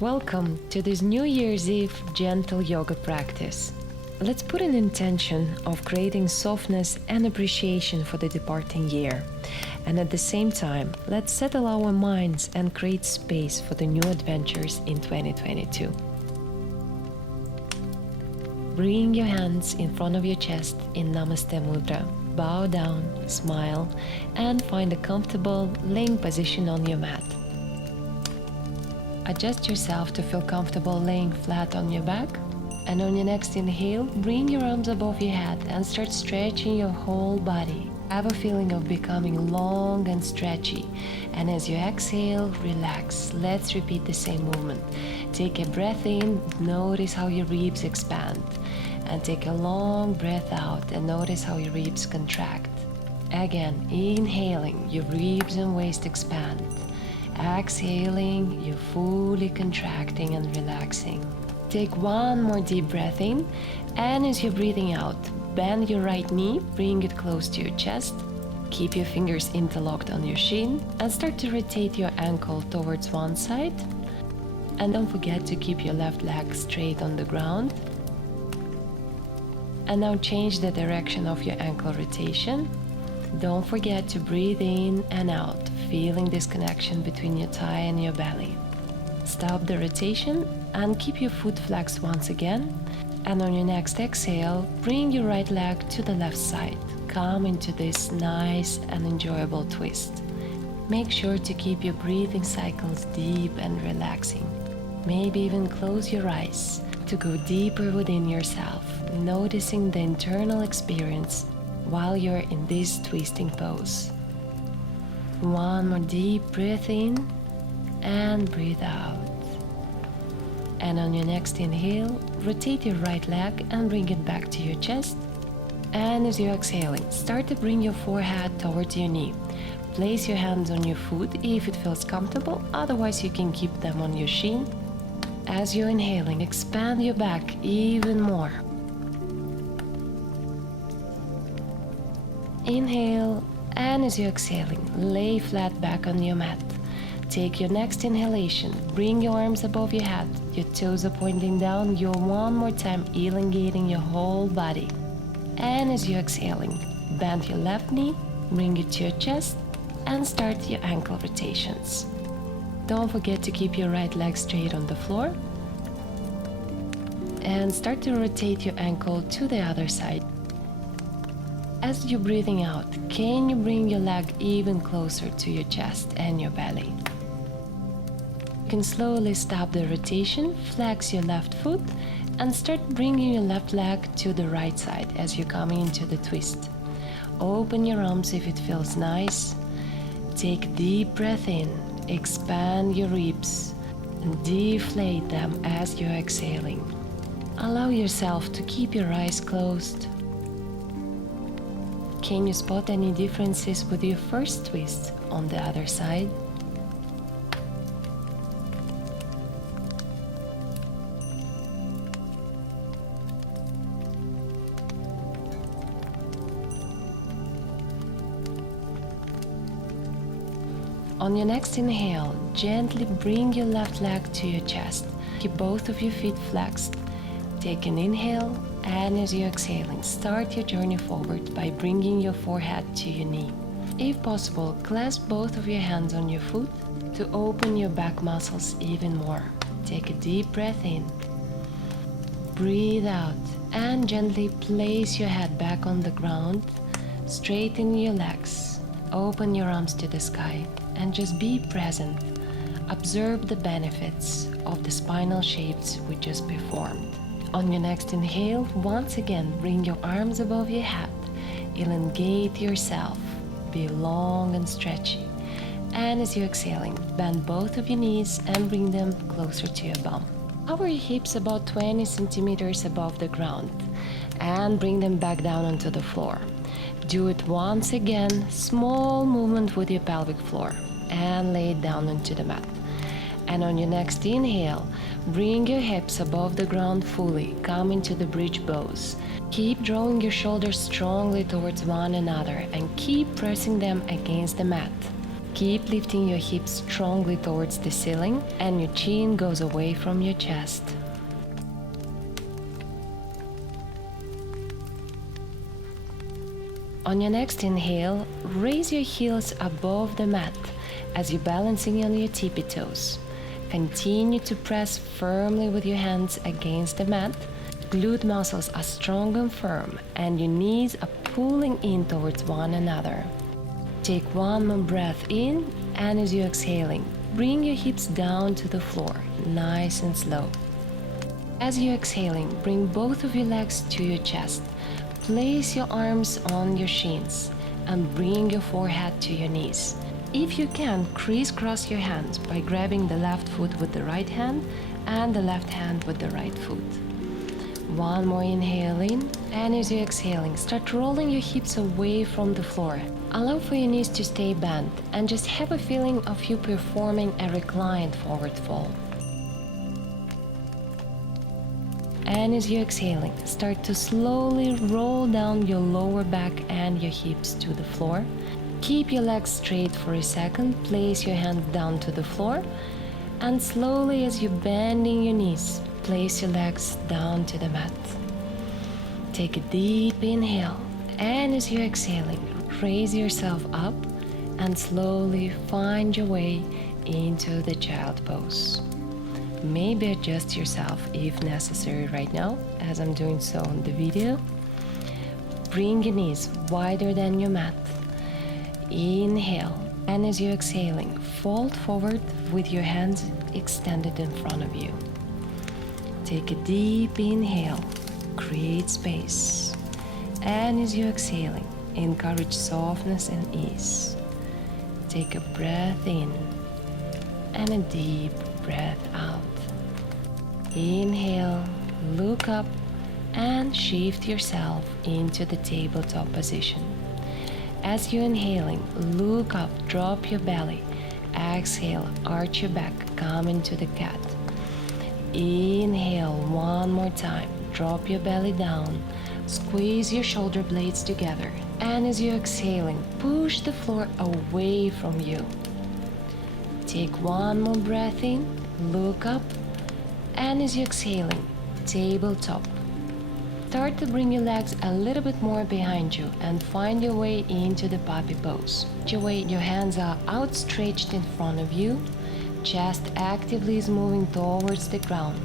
Welcome to this New Year's Eve gentle yoga practice. Let's put an intention of creating softness and appreciation for the departing year. And at the same time, let's settle our minds and create space for the new adventures in 2022. Bring your hands in front of your chest in Namaste Mudra. Bow down, smile, and find a comfortable laying position on your mat. Adjust yourself to feel comfortable laying flat on your back. And on your next inhale, bring your arms above your head and start stretching your whole body. Have a feeling of becoming long and stretchy. And as you exhale, relax. Let's repeat the same movement. Take a breath in, notice how your ribs expand. And take a long breath out and notice how your ribs contract. Again, inhaling, your ribs and waist expand. Exhaling, you're fully contracting and relaxing. Take one more deep breath in, and as you're breathing out, bend your right knee, bring it close to your chest. Keep your fingers interlocked on your shin and start to rotate your ankle towards one side. And don't forget to keep your left leg straight on the ground. And now change the direction of your ankle rotation. Don't forget to breathe in and out, feeling this connection between your thigh and your belly. Stop the rotation and keep your foot flexed once again. And on your next exhale, bring your right leg to the left side. Come into this nice and enjoyable twist. Make sure to keep your breathing cycles deep and relaxing. Maybe even close your eyes to go deeper within yourself, noticing the internal experience while you're in this twisting pose. One more deep breath in and breathe out. And on your next inhale, rotate your right leg and bring it back to your chest. And as you're exhaling, start to bring your forehead towards your knee. Place your hands on your foot if it feels comfortable, otherwise you can keep them on your shin. As you're inhaling, expand your back even more. Inhale, and as you're exhaling, lay flat back on your mat. Take your next inhalation, bring your arms above your head, your toes are pointing down, you're one more time elongating your whole body. And as you're exhaling, bend your left knee, bring it to your chest, and start your ankle rotations. Don't forget to keep your right leg straight on the floor. And start to rotate your ankle to the other side. As you're breathing out, can you bring your leg even closer to your chest and your belly? You can slowly stop the rotation, flex your left foot, and start bringing your left leg to the right side as you're coming into the twist. Open your arms if it feels nice. Take a deep breath in, expand your ribs, and deflate them as you're exhaling. Allow yourself to keep your eyes closed. Can you spot any differences with your first twist on the other side? On your next inhale, gently bring your left leg to your chest. Keep both of your feet flexed. Take an inhale, and as you're exhaling, start your journey forward by bringing your forehead to your knee. If possible, clasp both of your hands on your foot to open your back muscles even more. Take a deep breath in. Breathe out and gently place your head back on the ground. Straighten your legs. Open your arms to the sky and just be present. Observe the benefits of the spinal shapes we just performed. On your next inhale, once again, bring your arms above your head. Elongate yourself. Be long and stretchy. And as you're exhaling, bend both of your knees and bring them closer to your bum. Hover your hips about 20 centimeters above the ground and bring them back down onto the floor. Do it once again, small movement with your pelvic floor, and lay it down onto the mat. And on your next inhale, bring your hips above the ground fully, come into the bridge pose. Keep drawing your shoulders strongly towards one another and keep pressing them against the mat. Keep lifting your hips strongly towards the ceiling and your chin goes away from your chest. On your next inhale, raise your heels above the mat as you're balancing on your tippy toes. Continue to press firmly with your hands against the mat. Glute muscles are strong and firm and your knees are pulling in towards one another. Take one more breath in, and as you're exhaling, bring your hips down to the floor, nice and slow. As you're exhaling, bring both of your legs to your chest. Place your arms on your shins and bring your forehead to your knees. If you can, crisscross your hands by grabbing the left foot with the right hand and the left hand with the right foot. One more inhale in, and as you're exhaling, start rolling your hips away from the floor. Allow for your knees to stay bent and just have a feeling of you performing a reclined forward fold. And as you're exhaling, start to slowly roll down your lower back and your hips to the floor. Keep your legs straight for a second, place your hands down to the floor, and slowly as you're bending your knees, place your legs down to the mat. Take a deep inhale, and as you're exhaling, raise yourself up and slowly find your way into the child pose. Maybe adjust yourself if necessary right now, as I'm doing so on the video. Bring your knees wider than your mat. Inhale, and as you're exhaling, fold forward with your hands extended in front of you. Take a deep inhale, create space. And as you're exhaling, encourage softness and ease. Take a breath in and a deep breath out. Inhale, look up and shift yourself into the tabletop position. As you're inhaling, look up, drop your belly. Exhale, arch your back, come into the cat. Inhale one more time, drop your belly down, squeeze your shoulder blades together. And as you're exhaling, push the floor away from you. Take one more breath in, look up, and as you're exhaling, tabletop. Start to bring your legs a little bit more behind you and find your way into the puppy pose. Your hands are outstretched in front of you. Chest actively is moving towards the ground.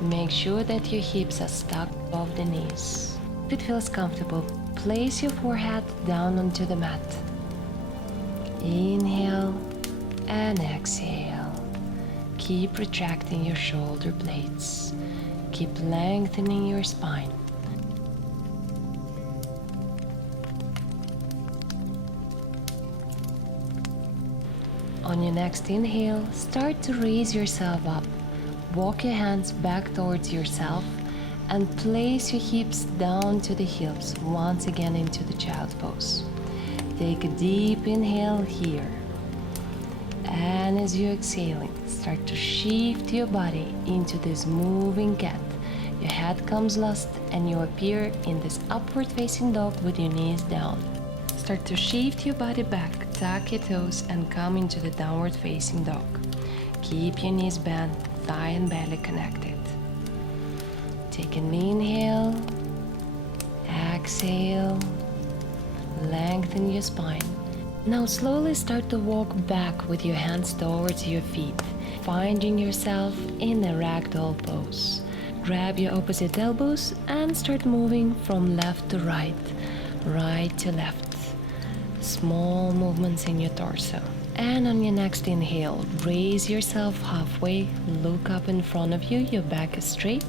Make sure that your hips are stuck above the knees. If it feels comfortable, place your forehead down onto the mat. Inhale and exhale. Keep retracting your shoulder blades. Keep lengthening your spine. On your next inhale, start to raise yourself up. Walk your hands back towards yourself and place your hips down to the hips once again into the child pose. Take a deep inhale here. And as you're exhaling, start to shift your body into this moving cat. Your head comes last and you appear in this upward facing dog with your knees down. Start to shift your body back, tuck your toes and come into the downward facing dog. Keep your knees bent, thigh and belly connected. Take an inhale, exhale, lengthen your spine. Now slowly start to walk back with your hands towards your feet, finding yourself in a ragdoll pose. Grab your opposite elbows and start moving from left to right, right to left. Small movements in your torso. And on your next inhale, raise yourself halfway, look up in front of you, your back is straight.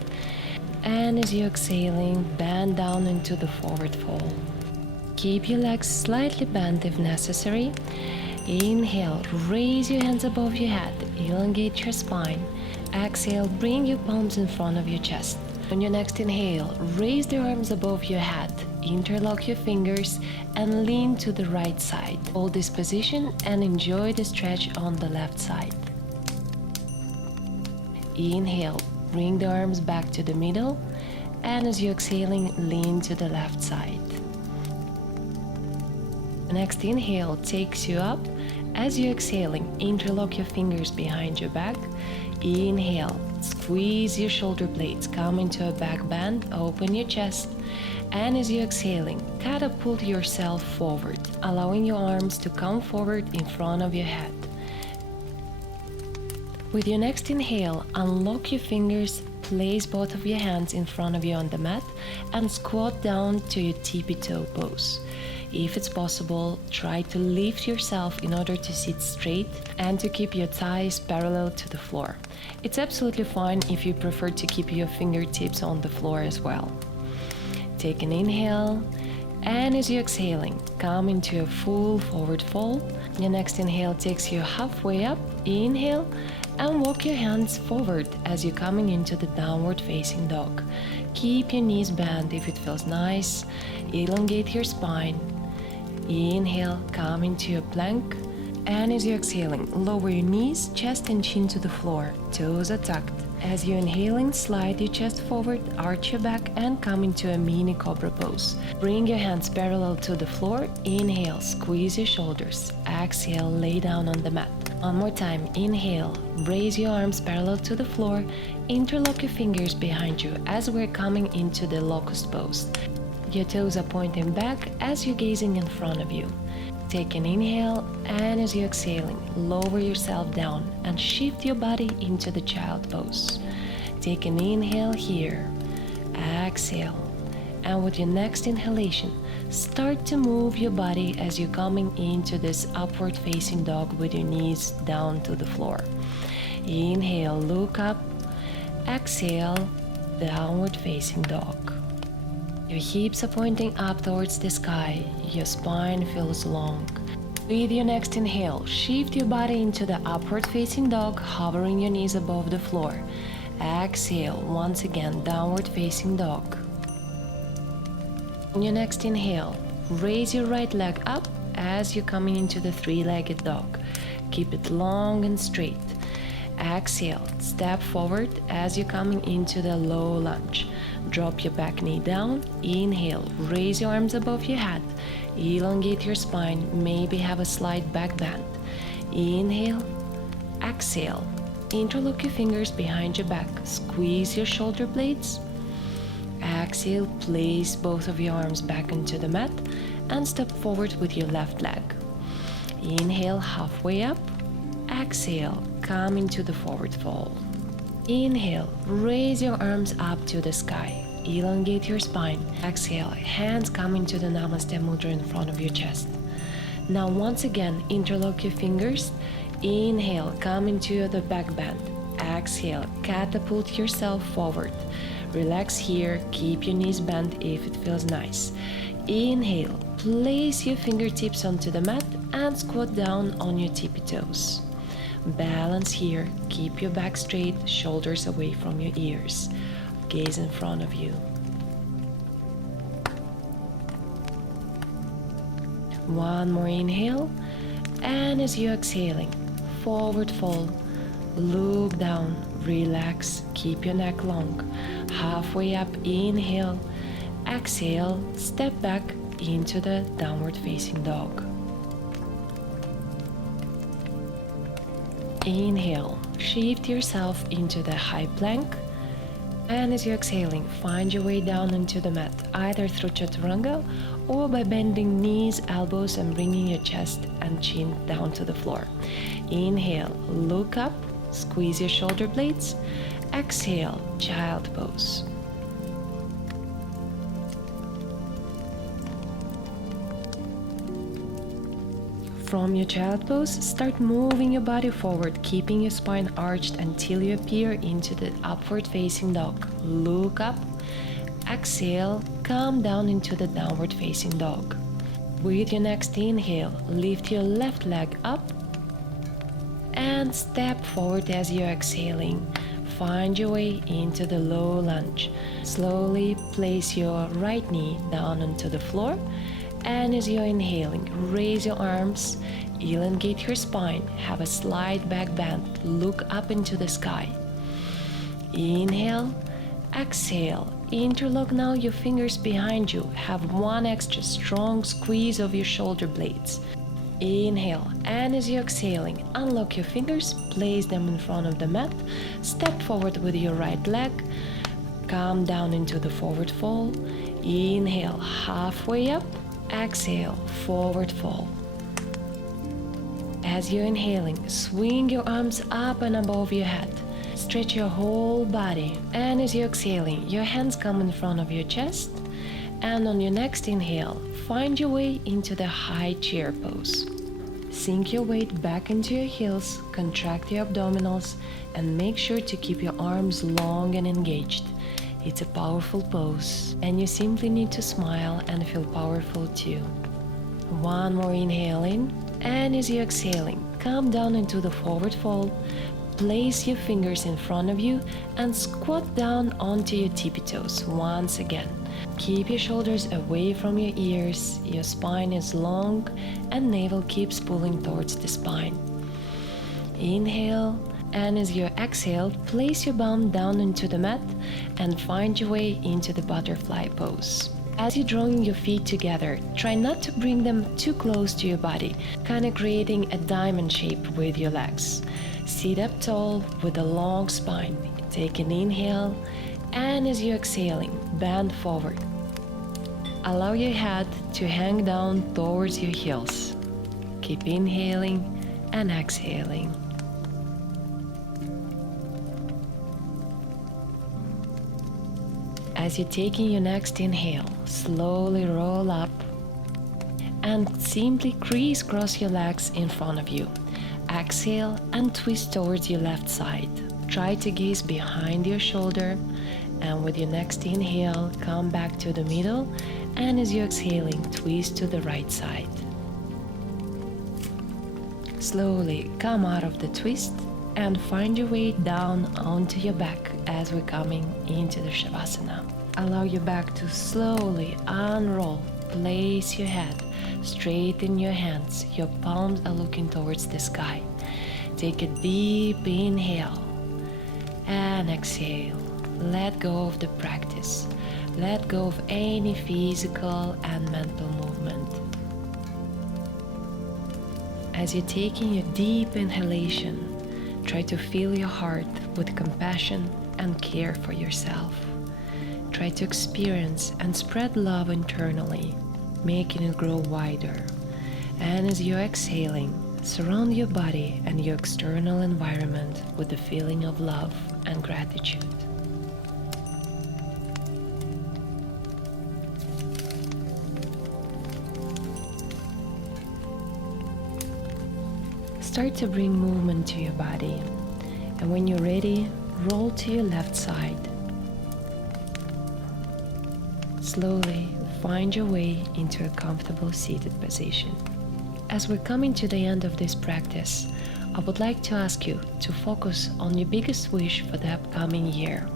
And as you're exhaling, bend down into the forward fold. Keep your legs slightly bent if necessary. Inhale, raise your hands above your head, elongate your spine. Exhale, bring your palms in front of your chest. On your next inhale, raise the arms above your head, interlock your fingers and lean to the right side. Hold this position and enjoy the stretch on the left side. Inhale, bring the arms back to the middle, and as you're exhaling, lean to the left side. Next inhale takes you up. As you're exhaling, interlock your fingers behind your back. Inhale, squeeze your shoulder blades, come into a back bend, open your chest. And as you're exhaling, catapult yourself forward, allowing your arms to come forward in front of your head. With your next inhale, unlock your fingers, place both of your hands in front of you on the mat, and squat down to your Tippy Toe Pose. If it's possible, try to lift yourself in order to sit straight and to keep your thighs parallel to the floor. It's absolutely fine if you prefer to keep your fingertips on the floor as well. Take an inhale, and as you're exhaling, come into a full forward fold. Your next inhale takes you halfway up. Inhale, and walk your hands forward as you're coming into the downward facing dog. Keep your knees bent if it feels nice. Elongate your spine. Inhale, come into a plank. And as you're exhaling, lower your knees, chest and chin to the floor. Toes are tucked. As you're inhaling, slide your chest forward, arch your back, and come into a mini Cobra pose. Bring your hands parallel to the floor. Inhale, squeeze your shoulders. Exhale, lay down on the mat. One more time. Inhale, raise your arms parallel to the floor. Interlock your fingers behind you as we're coming into the locust pose. Your toes are pointing back as you're gazing in front of you. Take an inhale, and as you're exhaling, lower yourself down and shift your body into the child pose. Take an inhale here, exhale, and with your next inhalation, start to move your body as you're coming into this upward facing dog with your knees down to the floor. Inhale, look up, exhale, downward facing dog. Your hips are pointing up towards the sky, your spine feels long. With your next inhale, shift your body into the upward facing dog, hovering your knees above the floor. Exhale, once again, downward facing dog. On your next inhale, raise your right leg up as you're coming into the three-legged dog. Keep it long and straight. Exhale, step forward as you're coming into the low lunge. Drop your back knee down. Inhale, raise your arms above your head. Elongate your spine, maybe have a slight back bend. Inhale, exhale. Interlock your fingers behind your back. Squeeze your shoulder blades. Exhale, place both of your arms back into the mat and step forward with your left leg. Inhale, halfway up. Exhale, come into the forward fold. Inhale, raise your arms up to the sky. Elongate your spine. Exhale, hands come into the Namaste Mudra in front of your chest. Now once again, interlock your fingers. Inhale, come into the back bend. Exhale, catapult yourself forward. Relax here, keep your knees bent if it feels nice. Inhale, place your fingertips onto the mat and squat down on your tippy toes. Balance here, keep your back straight, shoulders away from your ears. Gaze in front of you. One more inhale, and as you're exhaling, forward fold, look down, relax, keep your neck long. Halfway up, inhale, exhale, step back into the downward facing dog. Inhale, shift yourself into the high plank, and as you're exhaling, find your way down into the mat, either through chaturanga or by bending knees, elbows, and bringing your chest and chin down to the floor. Inhale, look up, squeeze your shoulder blades. Exhale, child pose. From your child pose, start moving your body forward, keeping your spine arched until you appear into the upward facing dog. Look up, exhale, come down into the downward facing dog. With your next inhale, lift your left leg up and step forward as you're exhaling. Find your way into the low lunge. Slowly place your right knee down onto the floor. And as you're inhaling, raise your arms, elongate your spine, have a slight back bend, look up into the sky. Inhale, Exhale. Interlock now your fingers behind you. Have one extra strong squeeze of your shoulder blades. Inhale, and as you're exhaling, unlock your fingers, place them in front of the mat, step forward with your right leg, come down into the forward fold. Inhale, halfway up, exhale, forward fold. As you're inhaling, swing your arms up and above your head. Stretch your whole body, and as you're exhaling, your hands come in front of your chest, and on your next inhale, find your way into the high chair pose. Sink your weight back into your heels, contract your abdominals, and make sure to keep your arms long and engaged. It's a powerful pose, and you simply need to smile and feel powerful too. One more inhale in, and as you're exhaling, come down into the forward fold. Place your fingers in front of you and squat down onto your tippy toes once again. Keep your shoulders away from your ears, your spine is long and navel keeps pulling towards the spine. Inhale, and as you exhale, place your bum down into the mat and find your way into the butterfly pose. As you're drawing your feet together, try not to bring them too close to your body, kind of creating a diamond shape with your legs. Sit up tall with a long spine. Take an inhale, and as you're exhaling, bend forward. Allow your head to hang down towards your heels. Keep inhaling and exhaling. As you're taking your next inhale, slowly roll up and simply crisscross your legs in front of you. Exhale and twist towards your left side. Try to gaze behind your shoulder, and with your next inhale, come back to the middle, and as you're exhaling, twist to the right side. Slowly come out of the twist and find your way down onto your back as we're coming into the Shavasana. Allow your back to slowly unroll. Place your head, straighten your hands. Your palms are looking towards the sky. Take a deep inhale and exhale. Let go of the practice. Let go of any physical and mental movement. As you're taking your deep inhalation, try to fill your heart with compassion and care for yourself. Try to experience and spread love internally, making it grow wider. And as you're exhaling, surround your body and your external environment with a feeling of love and gratitude. Start to bring movement to your body, and when you're ready, roll to your left side. Slowly find your way into a comfortable seated position. As we're coming to the end of this practice, I would like to ask you to focus on your biggest wish for the upcoming year.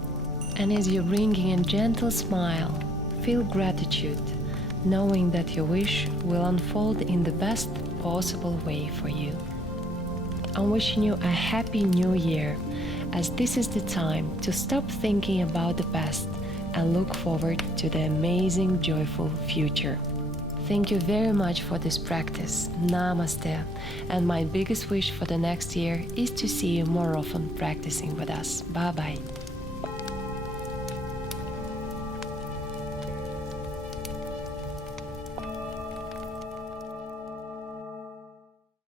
And as you're bringing a gentle smile, feel gratitude, knowing that your wish will unfold in the best possible way for you. I'm wishing you a happy new year, as this is the time to stop thinking about the past and look forward to the amazing, joyful future. Thank you very much for this practice. Namaste. And my biggest wish for the next year is to see you more often practicing with us. Bye-bye.